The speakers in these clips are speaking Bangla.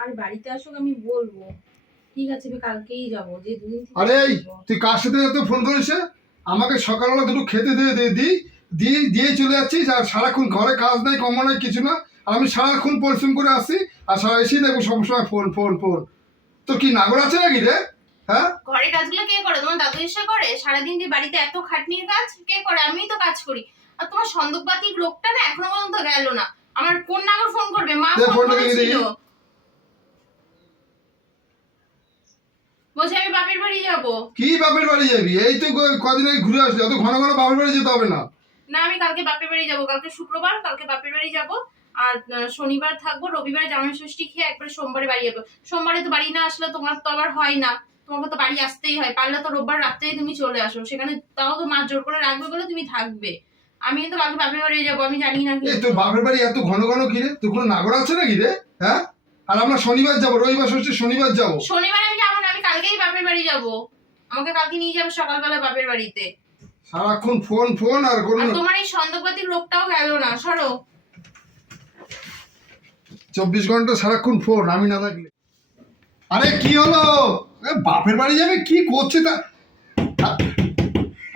আর বাড়িতে আসুক আমি বলব। ঠিক আছে আমি কালকেই যাব যে দুদিন আরে তুই কার সাথে এত ফোন করিস? আমাকে সকালবেলা দুটো খেতে দিয়ে দিয়ে দিই দিয়ে দিয়ে চলে যাচ্ছিস আর সারাক্ষণ ঘরে কাজ নাই কম নাই কিছু না। আর আমি সারাক্ষণ পরিশ্রম করে আসি আর সারা এসেই দেখব সবসময় ফোন ফোন ফোন তোর কি নাগর আছে নাকি রে? হ্যাঁ? ঘরের কাজগুলো কে করে? তোমার দাদু এসে করে? সারাদিন যে বাড়িতে এত খাটনির কাজ কে করে? আমিই তো কাজ করি। আর তোমার সন্দকবাতিক লোকটা না এখনও পর্যন্ত গেল না। আমার কোন নাগর ফোন করবে? মা ফোন করেছিল। বলছে আমি বাপের বাড়ি যাব। কি বাপের বাড়ি যাবি? এই তো কদিন আগে ঘুরে আসলি অত ঘন ঘন বাপের বাড়ি যেতে হবে না। না আমি কালকে বাপের বাড়ি যাব। কালকে শুক্রবার কালকে বাপের বাড়ি যাব। আর শনিবার থাকব রবিবার জামাই ষষ্ঠী খেয়ে একবারে সোমবারে বাড়ি যাব। সোমবারে তো বাড়ি না আসলে তোমার তো আবার হয় না। তোমাকে তো বাড়ি আসতেই হয়। পারলে তো রোববার রাত্রেই তুমি চলে আসো। সেখানে তাও তো মা জোর করে রাখবে বলে তুমি থাকবে। আমি কিন্তু কালকে বাপের বাড়ি যাব আমি জানি না এই তোর বাপের বাড়ি এত ঘন ঘন কি রে তোর কোনো নাগর আছে নাকি রে? হ্যাঁ? আর আমরা শনিবার যাব রবিবার ষষ্ঠী শনিবার যাব। শনিবার আমি কালকেই বাপের বাড়ি যাব। আমাকে কালকে নিয়ে যাবে সকালবেলা বাপের বাড়িতে। সারাক্ষণ ফোন ফোন আর কোনো আর তোমার এই সন্দকবাতির রোগটাও গেল না সরো। চব্বিশ ঘণ্টা সারাক্ষণ ফোন আমি না থাকলে। আরে কি হলো? এ, বাপের বাড়ি যাবে কি করছে তা?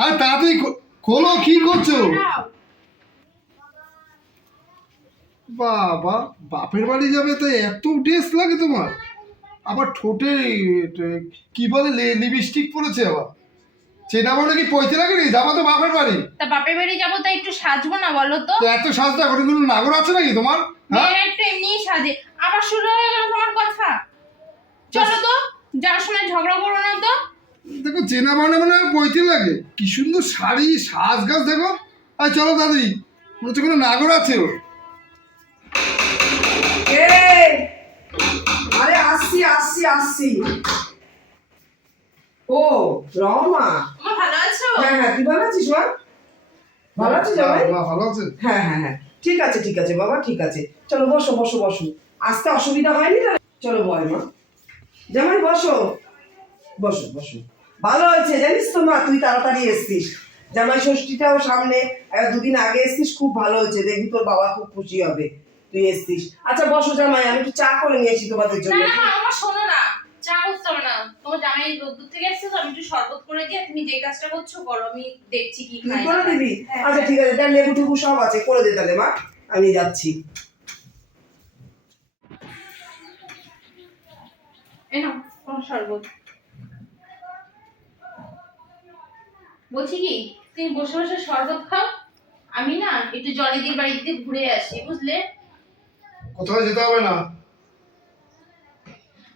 আরে তাড়াতাড়ি খোলো কি করছ? বাবা বাপের বাড়ি যাবে তো এত ড্রেস লাগে তোমার। আবার ঠোঁটে কি বলে লিপস্টিক পরেছে আবার। চেনা বলে কি পয়তে লাগে নি যাব তো বাপের বাড়ি। তা বাপের বাড়ি যাব তাই একটু সাজবো না বলো তো? তো এত সাজটা করে কোনো নাগর আছে নাকি তোমার? হ্যাঁ? মেয়েরা একটু এমনিই সাজে। আবার শুরু হয়ে গেল তোমার কথা। চলো তো যাওয়ার সময় ঝগড়া করো না তো। দেখো চেনা মানে মানে পৈতে লাগে। কি সুন্দর শাড়ি সাজ গাছ দেখো। আর চলো দাদি মনে হচ্ছে কোনো নাগর আছে ওর। আসছি আসছি। আসছি ও রমা আমার ভালো আছো? হ্যাঁ হ্যাঁ তুই ভালো আছিস মা? ভালো আছিস জামাই মা ভালো আছে। হ্যাঁ হ্যাঁ হ্যাঁ ঠিক আছে ঠিক আছে বাবা ঠিক আছে। চলো বসো বসো বসো। আসতে অসুবিধা হয়নি তো চলো বয় মা। জামাই বসো। বসো বসো। ভালো হয়েছে জানিস তো মা তুই তাড়াতাড়ি এসছিস। জামাই ষষ্ঠীটাও সামনে দুদিন আগে এসছিস খুব ভালো হয়েছে। দেখবি তোর বাবা খুব খুশি হবে। তুই এসছিস। আচ্ছা বসো জামাই আমি একটু চা করে নিয়েছি তোমাদের জন্য। না মা, আমার শোনো করতে হবে না। তোমার জামাই রোদ্দুর থেকে এসছে তো আমি একটু শরবত করে দিয়ে তুমি যে কাজটা করছ করো আমি দেখছি কি খাই করে দিবি আচ্ছা ঠিক আছে তার লেবু টেবু সব আছে করে দে তাহলে মা। আমি যাচ্ছি। এই নাও তোমার শরবত। বলছি কি তুমি বসে বসে শরবত খাও আমি না একটু জলিদির বাড়িতে ঘুরে আসি বুঝলে? কোথাও যেতে হবে না।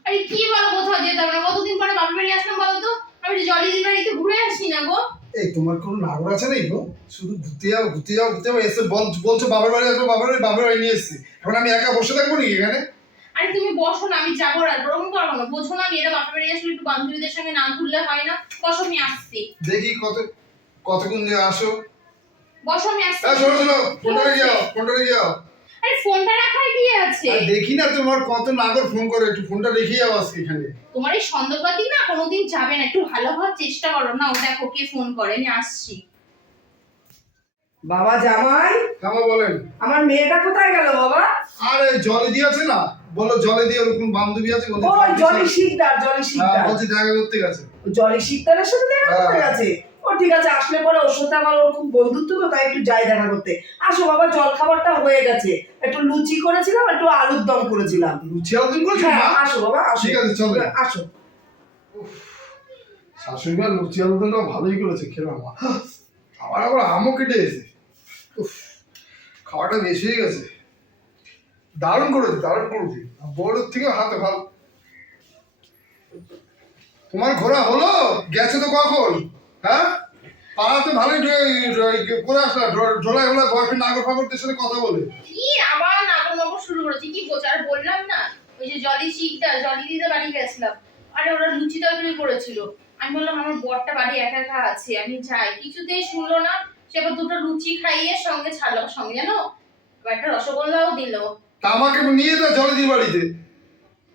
আরে কি বলো কোথাও যেতে হবে না? কতদিন পরে বাপের বাড়ি আসলাম বলো তো? আমি জলিদির বাড়িতে ঘুরে আসি না গো। এই তোমার কোনো নাগর আছে নাকি গো? শুধু ঘুরতে যাও ঘুরতে যাও ঘুরতে যাও এসে বল বলছো বাবার বাড়ি আসব বাবার বাড়ি বাবার বাড়ি নিয়ে এসছি। এখন আমি একা বসে থাকব নাকি এখানে? আরে তুমি বসো না আমি যাব না ওরকম করব না বোঝো না মেয়েরা বাপের বাড়ি আসলে একটু বান্ধবীদের সঙ্গে না ঘুরলে হয় না। বসো আমি আসছি। দেখি কত কতক্ষণ যে আসো। বসো আমি আসছি। শোনো শোনো ফোনটা রেখে যাও ফোনটা রেখে যাও। আরে ফোনটা রাখার কি আছে? আর দেখি না তোমার কত নাগর ফোন করে একটু ফোনটা রেখে যাও আজকে এখানে। তোমার এই সন্দেহবাদী না কোনোদিন যাবে না একটু ভালো হওয়ার চেষ্টা করো না ও দেখো কে ফোন করে আমি আসছি। বাবা জামাই কামা বলেন। আমার মেয়েটা কোথায় গেল বাবা? আর জলে দিয়ে আছে না? বলো জলে দিয়ে ওরকম বান্ধবী আছে? ওই জলে শিকদার জলি হ্যাঁ, শিকদার বলছে দেখা করতে গেছে। জলি শিকদারের সাথে দেখা করতে হ্যাঁ। গেছে? ও ঠিক আছে আসলে পরে ওর সাথে আমার ওর খুব বন্ধুত্ব তো তাই একটু যাই দেখা করতে। আসো বাবা জল খাবারটা হয়ে গেছে। একটু লুচি করেছিলাম একটু আলুর দম করেছিলাম। লুচি আলুদম করেছ? হ্যাঁ আসো বাবা আসো। ঠিক আছে, চলো। আসো। শাশুড়ি মা লুচি আলুদমটা ভালোই করেছে খেলাম মা। আমার আবার আমও কেটে এসে উফ, খাওয়াটা বেশি হয়ে গেছে। দারুণ করেছে দারুণ করেছে। বড়োর থেকে হাতে ভালো। তোমার ঘোরা হলো? গেছে তো কখন? হ্যাঁ? পাড়াতে ভালোই করে আসলা ঢোলা এগুলো বয়ফ্রেন্ড নাগর ফাগরদের সাথে কথা বলে। কি? আবার নাগর নগর শুরু করেছে। কি আর বললাম না ওই যে জলি জলি বাড়ি গেছিলাম। আরে ওরা লুচি তরকারি করেছিল। আমি বললাম আমার বরটা বাড়ি একা একা আছে আমি যাই। কিছুতেই শুনলো না। সে আবার দুটো লুচি খাইয়ে সঙ্গে ছাড়লো সঙ্গে জানো? একটা রসগোল্লাও দিলো। তা আমাকে নিয়ে যা জলে দিয়ে বাড়িতে।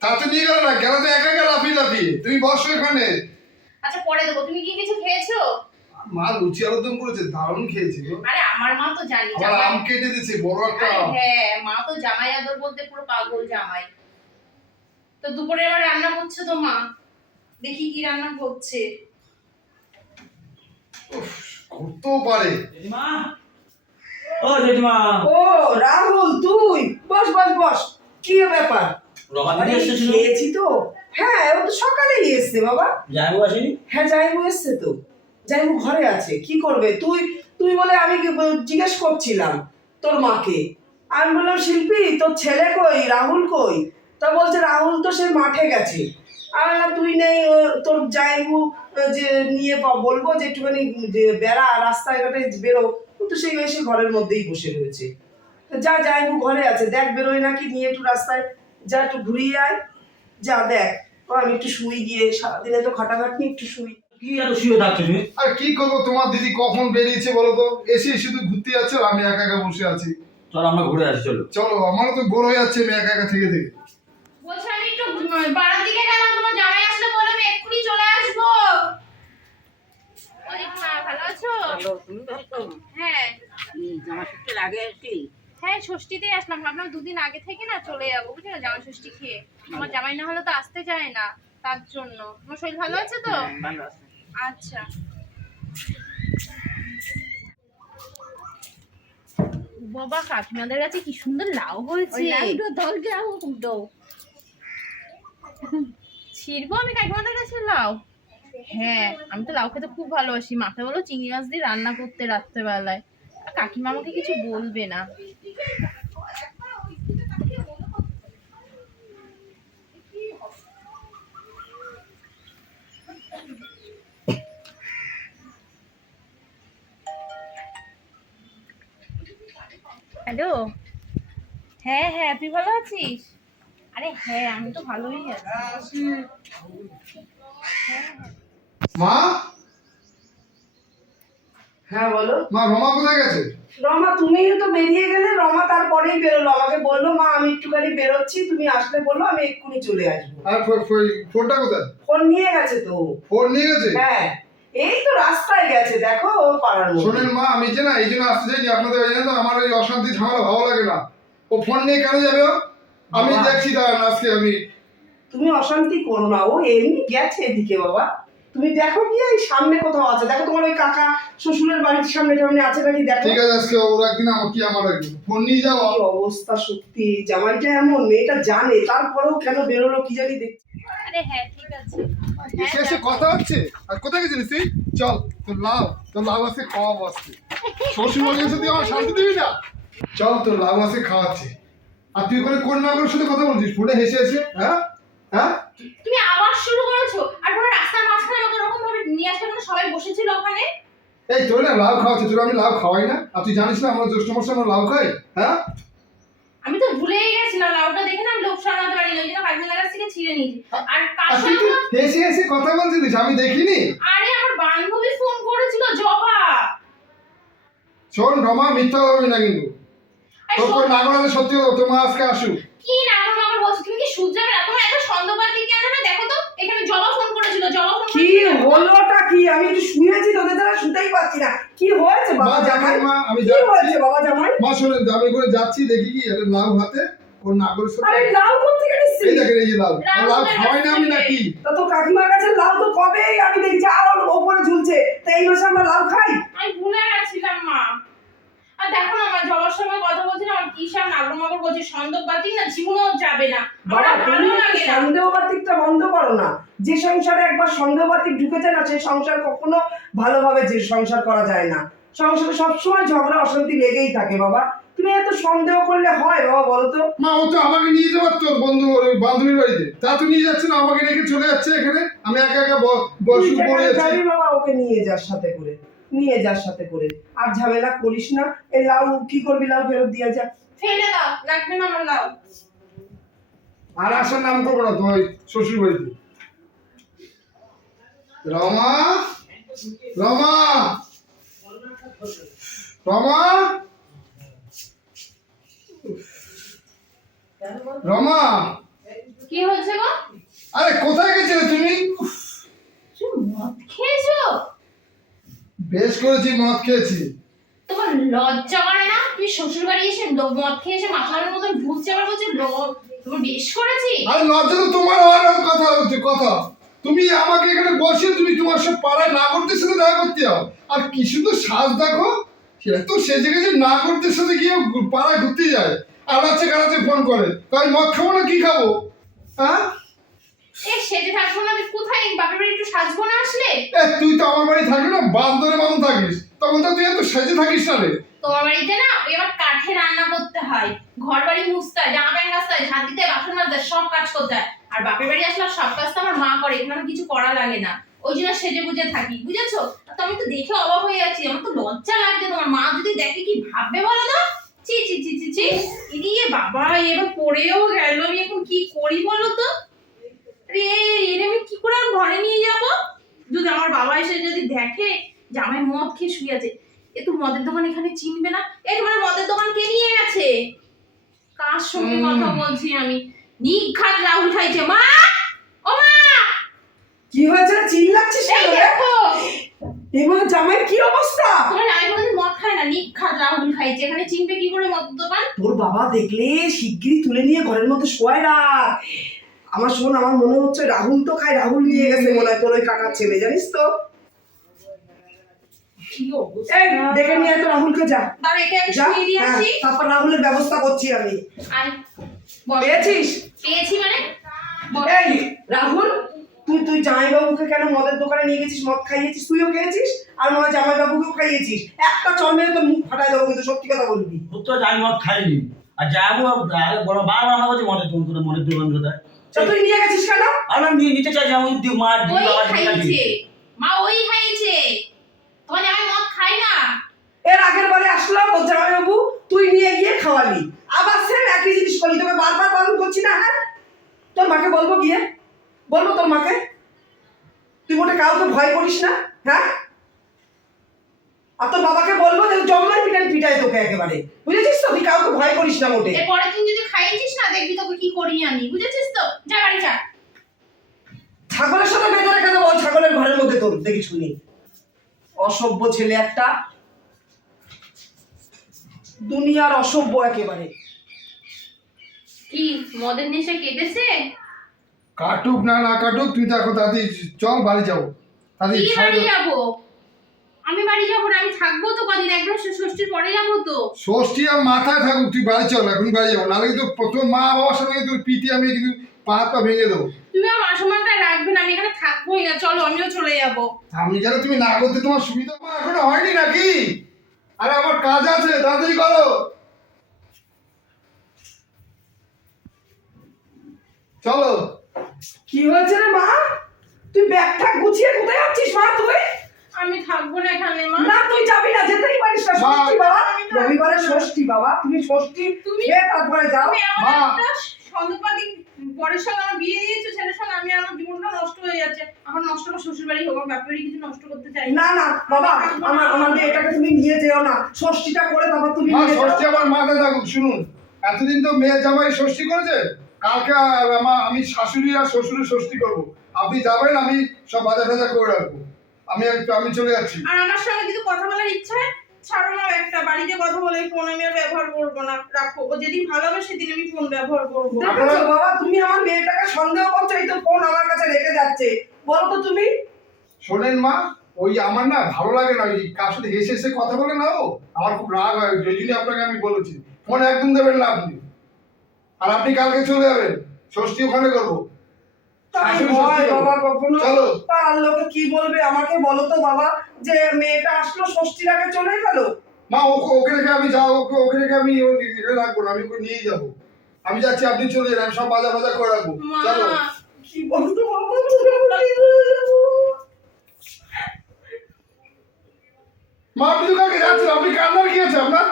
তা তো নিয়ে গেল না? গেল তো একা একা লাফিয়ে লাফিয়ে। তুমি বসো এখানে। আচ্ছা পরে দেবো। তুমি কি কিছু খেয়েছো? মা লুচি আলুদম করেছে দারুণ খেয়েছে গো। আরে আমার মা তো জানি জামাই আম কেটে দিয়েছে বড় একটা হ্যাঁ মা তো জামাই আদর বলতে পুরো পাগল জামাই। তো দুপুরে আবার রান্না করছে তো মা। দেখি কি রান্না করছে করতেও পারে। জেঠিমা? ও জেঠিমা। ও রাহুল তুই। বস বস বস। কি ব্যাপার? রমা এসেছিল। খেয়েছি তো। হ্যাঁ ও তো সকালেই এসছে বাবা। জামাইবু আসেনি? হ্যাঁ জাইবু এসছে তো। জাইবু ঘরে আছে কি করবে? তুই তুই বলে আমি জিজ্ঞেস করছিলাম তোর মাকে। আমি বললাম শিল্পী তোর ছেলে কই? রাহুল কই? তা বলছে রাহুল তো সে মাঠে গেছে। আর তুই নেই তোর আহ, যে নিয়ে বলব যে একটুখানি যে বেড়া রাস্তায় ঘাটে বেরো। তো সেই এসে ঘরের মধ্যেই বসে রয়েছে। যা জাইবু ঘরে আছে দেখ বেরোয় নাকি নিয়ে একটু রাস্তায় যা একটু ঘুরিয়ে আয়। যা দেখ ও আমি একটু শুই গিয়ে সারাদিনে তো খাটাখাটনি একটু শুই। কি এত শুয়ে থাকছো তুমি? আর কি করব তোমার দিদি কখন বেরিয়েছে বলো তো? এসে শুধু ঘুরতে যাচ্ছে আর আমি একা একা বসে আছি। চল আমরা ঘুরে আসি চলো। চলো আমারও তো বোর হয়ে যাচ্ছে আমি একা একা থেকে থেকে। বলছে আমি একটু পাড়ার দিকে গেলাম তোমার জামাই আসলে বলে আমি এক্ষুনি চলে আসব। ভালো আছো? হ্যাঁ। জামা আগে এসছি হ্যাঁ ষষ্ঠীতে আসলাম। ভাবলাম দুদিন আগে থেকে না চলে যাব বুঝলে? জামাই ষষ্ঠী খেয়ে। আমার জামাই না হলে তো আসতে চায় না তার জন্য। তোমার শরীর ভালো আছে তো? আচ্ছা। বাবা কাকিমাদের কাছে কি সুন্দর লাউ হয়েছে? ছিড়বো আমি কাকিমাদের কাছে লাউ? হ্যাঁ আমি তো লাউ খেতে খুব ভালোবাসি। মাকে বলো চিংড়ি মাছ দিয়ে রান্না করতে রাত্রেবেলায়। আর কাকিমা আমাকে কিছু বলবে না। হ্যালো। হ্যাঁ হ্যাঁ তুই ভালো আছিস? আরে হ্যাঁ আমি তো ভালোই আছি। মা? হ্যাঁ বলো। মা রমা কোথায় গেছে? রমা তুমিও তো বেরিয়ে গেলে রমা তারপরেই বেরোলো। আমাকে বলল মা আমি একটুখানি বেরোচ্ছি তুমি আসলে বলল আমি এক্ষুনি চলে আসব। আর ফোনটা কোথায়? ফোন নিয়ে গেছে তো। ফোন নিয়ে গেছে? হ্যাঁ। এই তো রাস্তায় গেছে দেখো ও পাড়ার শোনেন মা আমি যে না এই জন্য আসতে চাইনি। আপনাদের ওই জন্য তো আমার ওই অশান্তি ঝামেলা ভালো লাগে না। ও ফোন নিয়ে কেন যাবে ও? আমি। দেখছি দাঁড়ান আজকে আমি তুমি অশান্তি করো না ও এমনি গেছে এদিকে বাবা। তুমি দেখো কি এই সামনে কোথাও আছে? দেখো তোমার ওই কাকা শ্বশুরের বাড়ির সামনে টামনে আছে নাকি? দেখো। ঠিক আছে আজকে ওর একদিন আমার কি আমার একদিন? ফোন নিয়ে যাও কি অবস্থা সত্যি? জামাইটা এমন মেয়েটা জানে তারপরেও কেন বেরোলো কি জানি দেখছি আরে হ্যাঁ ঠিক আছে। এসে এসে কথা হচ্ছে? আর কোথায় গেছিলিস তুই? চল তোর লাভ তোর লাভ আছে খাওয়াবো আজকে। শ্বশুর বাড়ি এসে তুই আমার শান্তি দিবি না? চল তোর লাভ আছে খাওয়াচ্ছে। আর তুই ওখানে কোন নাগরের সাথে কথা বলছিস? ফোনে হেসে হেসে হ্যাঁ? হ্যাঁ? তুমি আবার শুরু করেছ? আর পুরো রাস্তার মাঝখানে আমাকে ওরকম ভাবে নিয়ে আসবে কেন সবাই বসেছিল ওখানে? এই তোর না লাভ খাওয়াচ্ছে তোর আমি লাভ খাওয়াই না? আর তুই জানিস না আমরা জ্যৈষ্ঠ মাসে আমরা লাভ খাই? হ্যাঁ? আমি তো ভুলেই গেছিলাম লাউটা দেখে না লোক সামলাতে পারি না ওই জন্য কাকিমার কাছ থেকে ছিঁড়ে নিয়েছি। আর তো হেসে হেসে কথা বলছিলিস? আমি দেখিনি। আরে আমার বান্ধবী ফোন করেছিল জবা। শোন রমা মিথ্যা বলবি না কিন্তু। তোর শোন- নাগর আছে সত্যি কথা তোমার আজকে আসুক। কি না আমার বলছো তুমি কি সূর্য যাবে? না তোমার এত সন্দেহবাদী কেন না দেখো তো এখানে জবা ফোন করেছিল জবা ফোন কি হলোটা কি? আমি একটু শুয়েছি? তোদের দ্বারা শুতেই পাচ্ছি না। কি হয়েছে বাবা জামাই? মা আমি কি যাচ্ছি। হয়েছে বাবা জামাই? মা শোনেন আমি করে যাচ্ছি দেখি কি এটা লাভ হাতে ওর নাগরের সাথে আরে লাউ কোথা থেকে নিচ্ছিস এই দেখেন এই যে আর লাভ খাওয়াই না আমি নাকি? তা তো কাকিমার কাছে লাউ তো কবেই? আমি দেখছি আর ওর ওপরে ঝুলছে। তা এই মাসে আমরা লাউ খাই? আমি ভুলে গেছিলাম মা। আর দেখো না আমার জবার সময় কথা বলছিলাম আমার কি সব নাগর মাগর বলছে সন্দেহবাদী না জীবনেও যাবে না। আমার বাবা ভালো লাগে না। সন্দেহবাতিকটা বন্ধ করো না। যে সংসারে একবার সন্দেহবাতিক ঢুকেছে না সেই সংসার কখনো ভালোভাবে যে সংসার করা যায় না। সংসারে সবসময় ঝগড়া অশান্তি লেগেই থাকে বাবা। তুমি এত সন্দেহ করলে হয় বাবা বলো তো। মা ও তো আমাকে নিয়ে যেতে পারতো বন্ধু বান্ধবীর বাড়িতে। তা তো নিয়ে যাচ্ছে না আমাকে রেখে চলে যাচ্ছে এখানে। আমি একা একা বসে পড়ে যাচ্ছি বাবা ওকে নিয়ে যার সাথে করে। নিয়ে যার সাথে করে। আর ঝামেলা করিস না। এই লাউ কি করবি? লাউ ফেরত দিয়ে যা। ফেলে দাও লাগবে না আমার লাউ। আর আসার নাম করব না তোমার শ্বশুর বাড়িতে। রমা রমা রমা রমা। কি হচ্ছে গো? আরে কোথায় গেছিলে তুমি মদ খেয়েছো? বেশ করেছি মদ খেয়েছি। তোমার লজ্জা করে না? তুমি শ্বশুর বাড়ি এসে মদ খেয়ে এসে মাথার মতন ঢুকছে আবার বলছে তোমার বেশ করেছি? আরে লজ্জা তো তোমার হওয়ার আর কথা হচ্ছে কথা। তুমি আমাকে এখানে বসে তুমি তোমার সব পাড়ায় না করতে সাথে দেখা করতে যাও। আর কি সুন্দর সাজ দেখো সেটা তো সেজে গেছে না করতে সাথে গিয়ে পাড়ায় ঘুরতে যায়। আনাচ্ছে কানাচ্ছে ফোন করে? তাই মদ খাব না কি খাব? হ্যাঁ? এ সেজে থাকব না আমি কোথায়? বাপের বাড়ি একটু সাজবো না আসলে? এ তুই তো আমার বাড়ি থাকবি না বান্দরের মতন থাকিস। তখন তো তুই এত সেজে থাকিস না রে তোমার বাড়িতে না ওই কাঠে রান্না করতে হয়। ঘর বাড়ি মুছতে হয় জামা প্যান্ট কাচতে হয় ঝাঁট দিতে বাসন মাজতে সব কাজ করতে হয়। আর বাপের বাড়ি আসলে সব কাজ তো আমার মা করে এখানে আমার কিছু করা লাগে না। ওই জন্য সেজে বুঝে থাকি বুঝেছ? তো আমি তো দেখে অবাক হয়ে যাচ্ছি আমার তো লজ্জা লাগছে তোমার। মা যদি দেখে কি ভাববে বলো তো? চি চি চি চি চি ইয়ে বাবা এবার পড়েও গেল আমি এখন কি করি বলো তো? রে আমি কি করে ঘরে নিয়ে যাব? যদি আমার বাবা এসে যদি দেখে যে আমায় মদ খেয়ে শুয়ে আছে এ তো মদের দোকান এখানে চিনবে না? একবার মদের দোকান কে নিয়ে গেছে? কার সঙ্গে কথা বলছি আমি? নিঘাত রাহুল খাইছে। মা! ও মা! কি হয়েছে? চিল্লাচ্ছিস কেন দেখো! এমা জামাই কি অবস্থা? তোমার আমি কোনোদিন মদ খায় না? নিঘাত রাহুল খাইছে। এখানে চিনবে কি করে মদের দোকান? তোর বাবা দেখলে শিগগিরই তুলে নিয়ে ঘরের মধ্যে শোয়াই রাখ আমার শোন আমার মনে হচ্ছে রাহুল তো খায় রাহুল নিয়ে গেছে মনে হয় তোর ওই কাকার ছেলে জানিস তো? দেখে নিয়ে তো রাহুলকে যা। হ্যাঁ, তারপর রাহুলের ব্যবস্থা করছি আমি। পেয়েছিস? পেয়েছি মানে? রাহুল? তুই তুই জামাইবাবুকে কেন মদের দোকানে নিয়ে গেছিস মদ খাইয়েছিস? তুইও খেয়েছিস? আর মনে হয় জামাইবাবুকেও খাইয়েছিস? একটা চল মেরে তো মুখ ফাটাই দেবো কিন্তু সত্যি কথা বলবি। তো আমি মদ খাইনি আর যাব আরে বড় বারবার আমার কাছে মদের দোকান করে মদের দোকান কোথায়? তা তুই নিয়ে গেছিস কেন? আমি নিয়ে নিতে চাইছি আমি দি মা দি বাবা খাইছে। মা ওই খাইছে। তোমার জামাই মদ খায় না? এর আগের বারে আসলো তোর জামাইবাবু তুই নিয়ে গিয়ে খাওয়ালি আবার সেম একই জিনিস করলি তোকে বারবার পালন করছি না হ্যাঁ? তোর মাকে বলব গিয়ে। বলব তোর মাকে। তুই মোটে কাউকে ভয় করিস না হ্যাঁ? আর তোর বাবাকে বলব যে জঙ্গল পিটাই পিটাই তোকে একেবারে। বুঝেছিস তো? তুই কাউকে ভয় করিস না মোটে। পরের দিন যদি খাইয়েছিস না দেখবি তোকে কি করি আমি। বুঝেছিস তো? যা বাড়ি যা। ছাগলের সাথে বেঁধে রেখে দেবো ছাগলের ঘরের মধ্যে তোর দেখি শুনি। অসভ্য ছেলে একটা। দুনিয়ার অসভ্য একেবারে। কি মদের নেশা কেটেছে কাটুক না না কাটুক তুই তো এখন তাড়াতাড়ি চল বাড়ি যাব। তাড়াতাড়ি কি বাড়ি যাব? আমি বাড়ি যাব না আমি থাকব তো কদিন ষ- ষষ্ঠীর পরে যাব তো। ষষ্ঠী আর মাথায় থাকুক তুই বাড়ি চল এখন বাড়ি যাব। নাহলে কিন্তু তোর মা বাবার সাথে কিন্তু পিটি আমি কিন্তু পা পা ভেঙে দেবো। তুমি আমার আসমানটা রাখবে না আমি এখানে থাকবোই না চলো আমিও চলে যাব। আমি যেন তুমি না করতে তোমার সুবিধা এখনও হয়নি নাকি? আরে আমার কাজ আছে তাড়াতাড়ি করো। চলো। কি হয়েছে রে মা? তুই ব্যাগটা গুছিয়ে কোথায় যাচ্ছিস মা তুই? আমি থাকব না এখানে মা। না তুই যাবি না যেতেই পারিস না ষষ্ঠী বাবা। রবিবারে ষষ্ঠী বাবা তুমি ষষ্ঠী তুমি- তারপরে যাও। মা। সন্দেহবাদী সঙ্গে আমার বিয়ে দিয়েছ ছেলের সঙ্গে আমি আমার জীবনটা নষ্ট হয়ে যাচ্ছে। আমার নষ্ট আমার শ্বশুর বাড়ি হোক আমার বাপের কিছু নষ্ট করতে চাই না। না না বাবা আমার আমার মেয়েটাকে তুমি নিয়ে যেও না। ষষ্ঠীটা করে তারপর তুমি মা ষষ্ঠী আমার থাকুক শুনুন। এতদিন তো মেয়ে জামাই ষষ্ঠী করেছে। কালকে আমি শাশুড়ি আর শ্বশুরের ষষ্ঠী করব। আপনি যাবেন আমি সব বাজার টাজার করে রাখব। আমি একটু আমি চলে যাচ্ছি। আর আমার সঙ্গে যদি কথা বলার ইচ্ছা হয় ছাড়ো না একটা বাড়িতে কথা বলে ফোন আমি আর ব্যবহার করব না। রাখো। ও যেদিন ভালো হবে সেদিন আমি ফোন ব্যবহার করব। বাবা তুমি আমার মেয়েটাকে সন্দেহ করছ এই তো ফোন আমার কাছে রেখে যাচ্ছে। বলো তো তুমি? শোনেন মা ওই আমার না ভালো লাগে না ওই কার সাথে হেসে হেসে কথা বলে না ও? আমার খুব রাগ হয় ওই জন্য আপনাকে আমি বলেছি। ফোন একদম দেবেন না আপনি। আর আপনি কালকে চলে যাবেন। ষষ্ঠী ওখানে করব। তাই করব। বাবা কখনো পাড়ার লোকে কি বলবে? আমাকে বলো তো বাবা যে মেয়েটা আসলো ষষ্ঠীর আগে চলে গেল? মা ওকে ওকে রেখে আমি যাও ওকে ওকে রেখে আমি রাখব না আমি ওকে নিয়ে যাব। আমি যাচ্ছি আপনি চলে যান আমি সব বাজার বাজার করে রাখব মা চলো। কি বলতো বাবা? মা আপনি তো কালকে যাচ্ছেন? আপনি কান্নার কি আছে আপনার?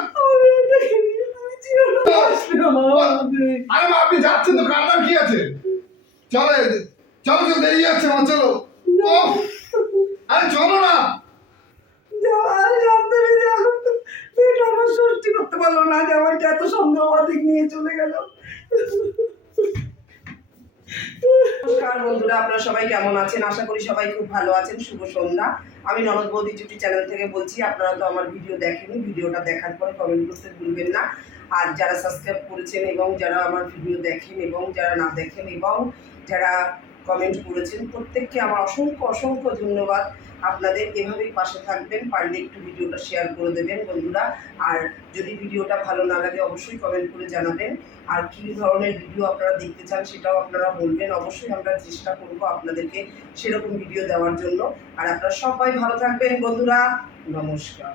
আরে মা আপনি যাচ্ছেন তো কান্নার কি আছে? চলে চলো চলো দেরি যাচ্ছে আমার চলো। আরে চলো না। মেয়েটা আমার ষষ্ঠী করতে পারল না যে আমাকে এত সন্দেহবাদিক নিয়ে চলে গেল। নমস্কার বন্ধুরা আপনারা সবাই কেমন আছেন? আশা করি সবাই খুব ভালো আছেন। শুভ সন্ধ্যা। আমি ননদ বৌদি জুটি চ্যানেল থেকে বলছি আপনারা তো আমার ভিডিও দেখেনি ভিডিওটা দেখার পরে কমেন্ট করতে ভুলবেন না। আর যারা সাবস্ক্রাইব করেছেন এবং যারা আমার ভিডিও দেখেন এবং যারা না দেখেন এবং যারা কমেন্ট করেছেন। প্রত্যেককে আমার অসংখ্য অসংখ্য ধন্যবাদ। আপনাদের এভাবেই পাশে থাকবেন, পারলে একটু ভিডিওটা শেয়ার করে দেবেন বন্ধুরা। আর যদি ভিডিওটা ভালো না লাগে, অবশ্যই কমেন্ট করে জানাবেন। আর কী ধরনের ভিডিও আপনারা দেখতে চান সেটাও আপনারা বলবেন। অবশ্যই আমরা চেষ্টা করব আপনাদেরকে সেরকম ভিডিও দেওয়ার জন্য। আর আপনারা সবাই ভালো থাকবেন বন্ধুরা। নমস্কার।